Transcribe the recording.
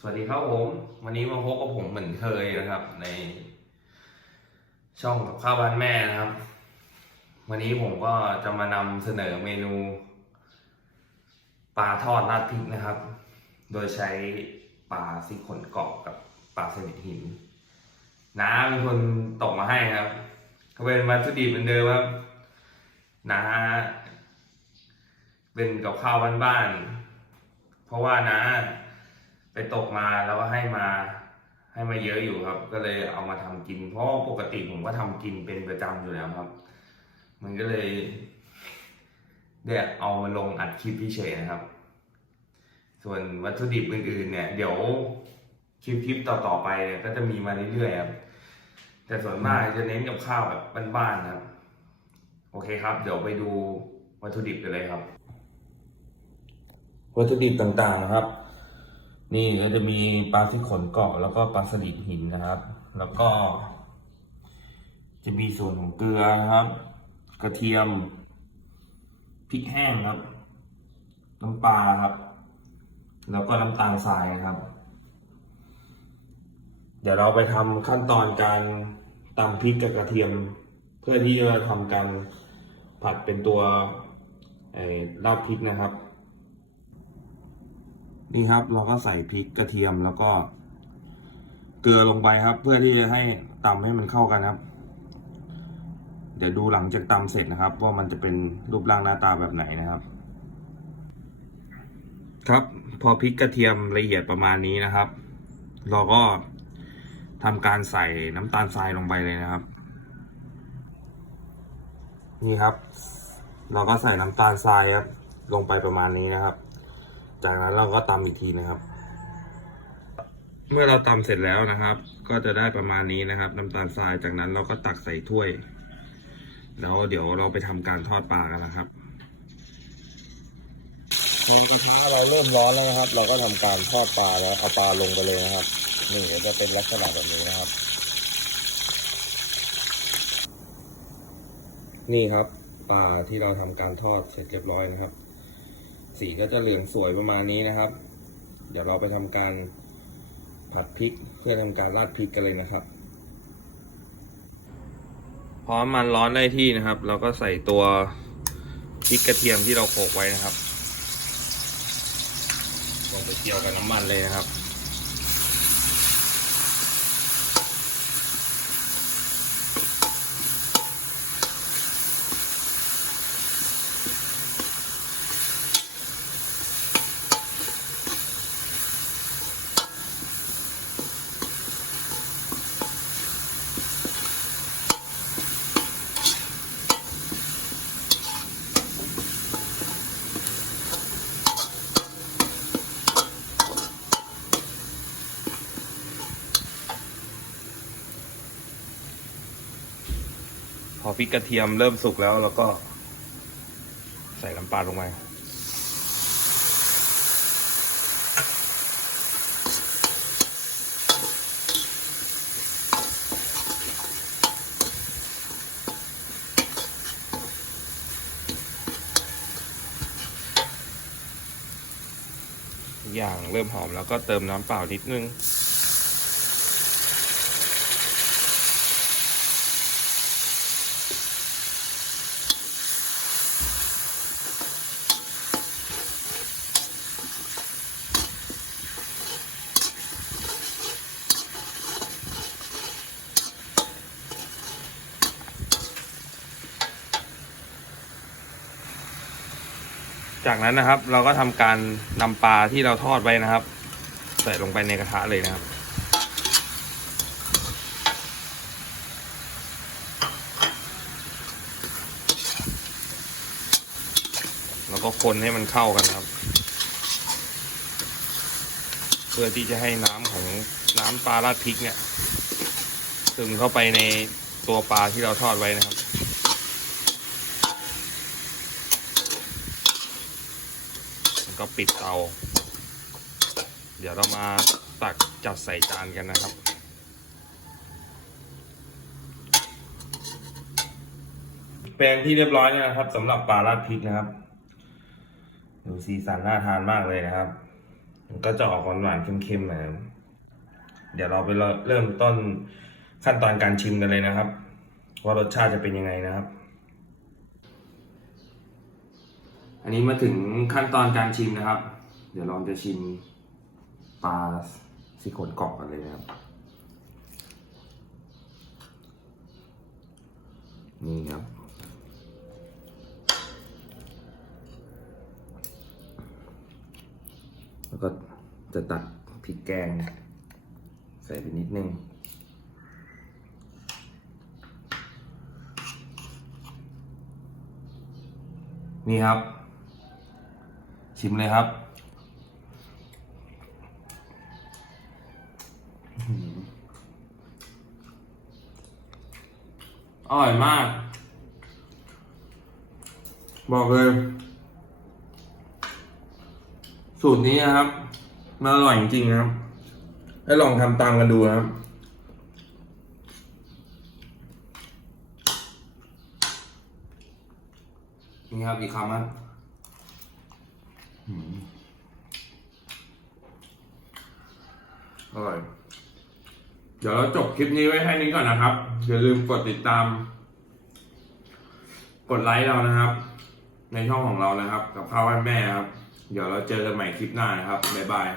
สวัสดีครับผม วันนี้มาพบกับผมเหมือนเคยนะครับ ใน ช่องกับข้าวบ้านแม่นะครับ วันนี้ผมก็จะมานำเสนอเมนูปลาทอดราดพริกนะครับ โดยใช้ปลาซิขนเกาะกับปลาสลิดหินน้าเป็นคนตกมาให้ครับก็เป็นวัตถุดิบเหมือนเดิมครับน้าเป็นกับข้าวบ้านๆเพราะว่าน้า ไปตกมาแล้วก็ให้มาให้มาเยอะอยู่ครับ ก็เลยเอามาทำกิน เพราะปกติผมก็ทำกินเป็นประจำอยู่แล้วครับ มันก็เลยเดี๋ยวเอามาลงอัดคลิปพิเศษนะครับ ส่วนวัตถุดิบอื่นๆ เนี่ย เดี๋ยวคลิปคลิปต่อๆไปเนี่ยก็จะมีมาเรื่อยๆครับ แต่ส่วนมากจะเน้นกับข้าวแบบบ้านๆนะครับ โอเคครับ เดี๋ยวไปดูวัตถุดิบกันเลยครับ วัตถุดิบต่างๆนะครับ นี่ก็จะมีปลาที่ขนเกาะแล้วก็ปลาสลิดหินนะครับ แล้วก็ จะมีส่วนของเกลือนะครับ กระเทียมพริกแห้งครับน้ำปลาครับ แล้วก็น้ำตาลทรายครับ เดี๋ยวเราไปทำขั้นตอนการตำพริกกับกระเทียม เพื่อที่จะทำการผัดเป็นตัวไอ้ราดพริกนะครับ นี่ครับ เราก็ใส่พริกกระเทียมแล้วก็เกลือลงไปครับ เพื่อที่จะให้ตำให้มันเข้ากันครับ เดี๋ยวดูหลังจากตำเสร็จนะครับ ว่ามันจะเป็นรูปร่างหน้าตาแบบไหนนะครับ ครับ พอพริกกระเทียมละเอียดประมาณนี้นะครับ เราก็ทำการใส่น้ำตาลทรายลงไปเลยนะครับ นี่ครับ เราก็ใส่น้ำตาลทรายครับ ลงไปประมาณนี้นะครับ จากนั้นเราก็ตำอีกทีนะครับ เมื่อเราตำเสร็จแล้วนะครับ ก็จะได้ประมาณนี้นะครับ น้ำตาลทรายจากนั้นเราก็ตักใส่ถ้วย แล้วเดี๋ยวเราไปทำการทอดปลากันนะครับตอนกระทะเราเริ่มร้อนแล้วนะครับ เราก็ทำการทอดปลาแล้วเอาปลาลงไปเลยนะครับนี่ก็จะเป็นลักษณะแบบนี้นะครับ นี่ครับปลาที่เราทำการทอดเสร็จเรียบร้อยนะครับ สีก็จะเหลืองสวยประมาณนี้นะครับ เดี๋ยวเราไปทำการผัดพริกเพื่อทำการราดพริกกันเลยนะครับ พอมันร้อนได้ที่นะครับ เราก็ใส่ตัวพริกกระเทียมที่เราโขลกไว้นะครับลงไปเกี่ยวกับน้ำมันเลยนะครับ พอพริกกระเทียมเริ่มสุกแล้วเราก็ ใส่น้ำปลาลงไปอย่างเริ่มหอมแล้วก็เติมน้ำเปล่านิดนึง จากนั้นนะครับ เราก็ทำการนำปลาที่เราทอดไว้นะครับ ใส่ลงไปในกระทะเลยนะครับ แล้วก็คนให้มันเข้ากันครับ เพื่อที่จะให้น้ำของน้ำปลาราดพริกเนี่ยซึมเข้าไปในตัวปลาที่เราทอดไว้นะครับ แล้ว ก็ปิดเตา เดี๋ยวเรามาตักจัดใส่จานกันนะครับ เป็นที่เรียบร้อยแล้วนะครับสำหรับปลาราดพริกนะครับ ดูสีสันน่าทานมากเลยนะครับ ก็จะออกหวานๆเค็มๆนะครับเดี๋ยวเราไปเริ่มต้นขั้นตอนการชิมกันเลยนะครับ ว่ารสชาติจะเป็นยังไงนะครับ อันนี้มาถึงขั้นตอนการชิมนะครับ เดี๋ยวเราจะชิมปลาซิโคนกรอบกันเลยนะครับ นี่ครับ แล้วก็จะตัดพริกแกง ใส่ไปนิดนึงนี่ครับ ชิมเลยครับอร่อยมาก บอกเลย สูตรนี้นะครับมันอร่อยจริงครับ ให้ลองทำตามกันดูนะครับนี่ครับอีกคำครับอืม อร่อย เดี๋ยวเราจบคลิปนี้ไว้แค่นี้ก่อนนะครับ อย่าลืมกดติดตาม กดไลค์เรานะครับ ในช่องของเรานะครับ กับข้าวแม่ครับ เดี๋ยวเราเจอกันใหม่คลิปหน้านะครับบ๊ายบาย